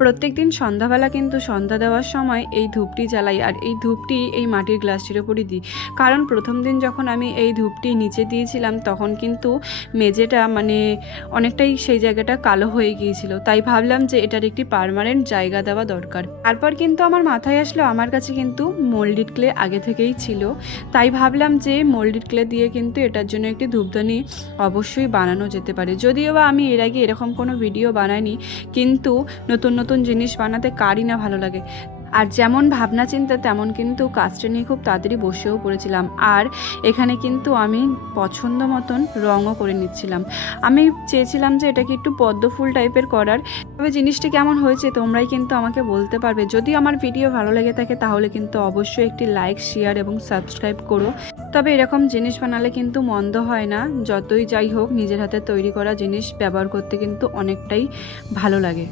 প্রত্যেকদিন সন্ধ্যাবেলা কিন্তু সন্ধ্যা দেওয়ার সময় এই ধূপটি জ্বালাই, আর এই ধূপটি এই মাটির গ্লাসটির ওপরই দিই। কারণ প্রথম দিন যখন আমি এই ধূপটি নিচে দিয়েছিলাম তখন কিন্তু মেঝেটা অনেকটাই সেই জায়গাটা কালো হয়ে গিয়েছিল, তাই ভাবলাম যে এটার একটি পার্মানেন্ট জায়গা দেওয়া দরকার। তারপর কিন্তু আমার মাথায় আসলো আমার কাছে কিন্তু মোল্ডেড ক্লে আগে থেকেই ছিল, তাই ভাবলাম যে মোল্ডেড ক্লে দিয়ে কিন্তু এটার জন্য একটি ধূপদানি অবশ্যই বানানো যেতে পারে। যদিও বা আমি এর আগে এরকম কোনো ভিডিও বানাইনি, কিন্তু নতুন নতুন জিনিস বানাতে কারই না ভালো লাগে। আর যেমন ভাবনা চিন্তা তেমন কিন্তু কাজটা নিয়ে খুব তাড়াতাড়ি বসেও পড়েছিলাম। আর এখানে কিন্তু আমি পছন্দ মতন রঙও করে নিচ্ছিলাম। আমি চেয়েছিলাম যে এটাকে একটু পদ্ম ফুল টাইপের করার। তবে জিনিসটা কেমন হয়েছে তোমরাই কিন্তু আমাকে বলতে পারবে। যদি আমার ভিডিও ভালো লেগে থাকে তাহলে কিন্তু অবশ্যই একটি লাইক, শেয়ার এবং সাবস্ক্রাইব করো। তবে এরকম জিনিস বানালে কিন্তু মন্দ হয় না। যতই যাই হোক, নিজের হাতে তৈরি করা জিনিস ব্যবহার করতে কিন্তু অনেকটাই ভালো লাগে।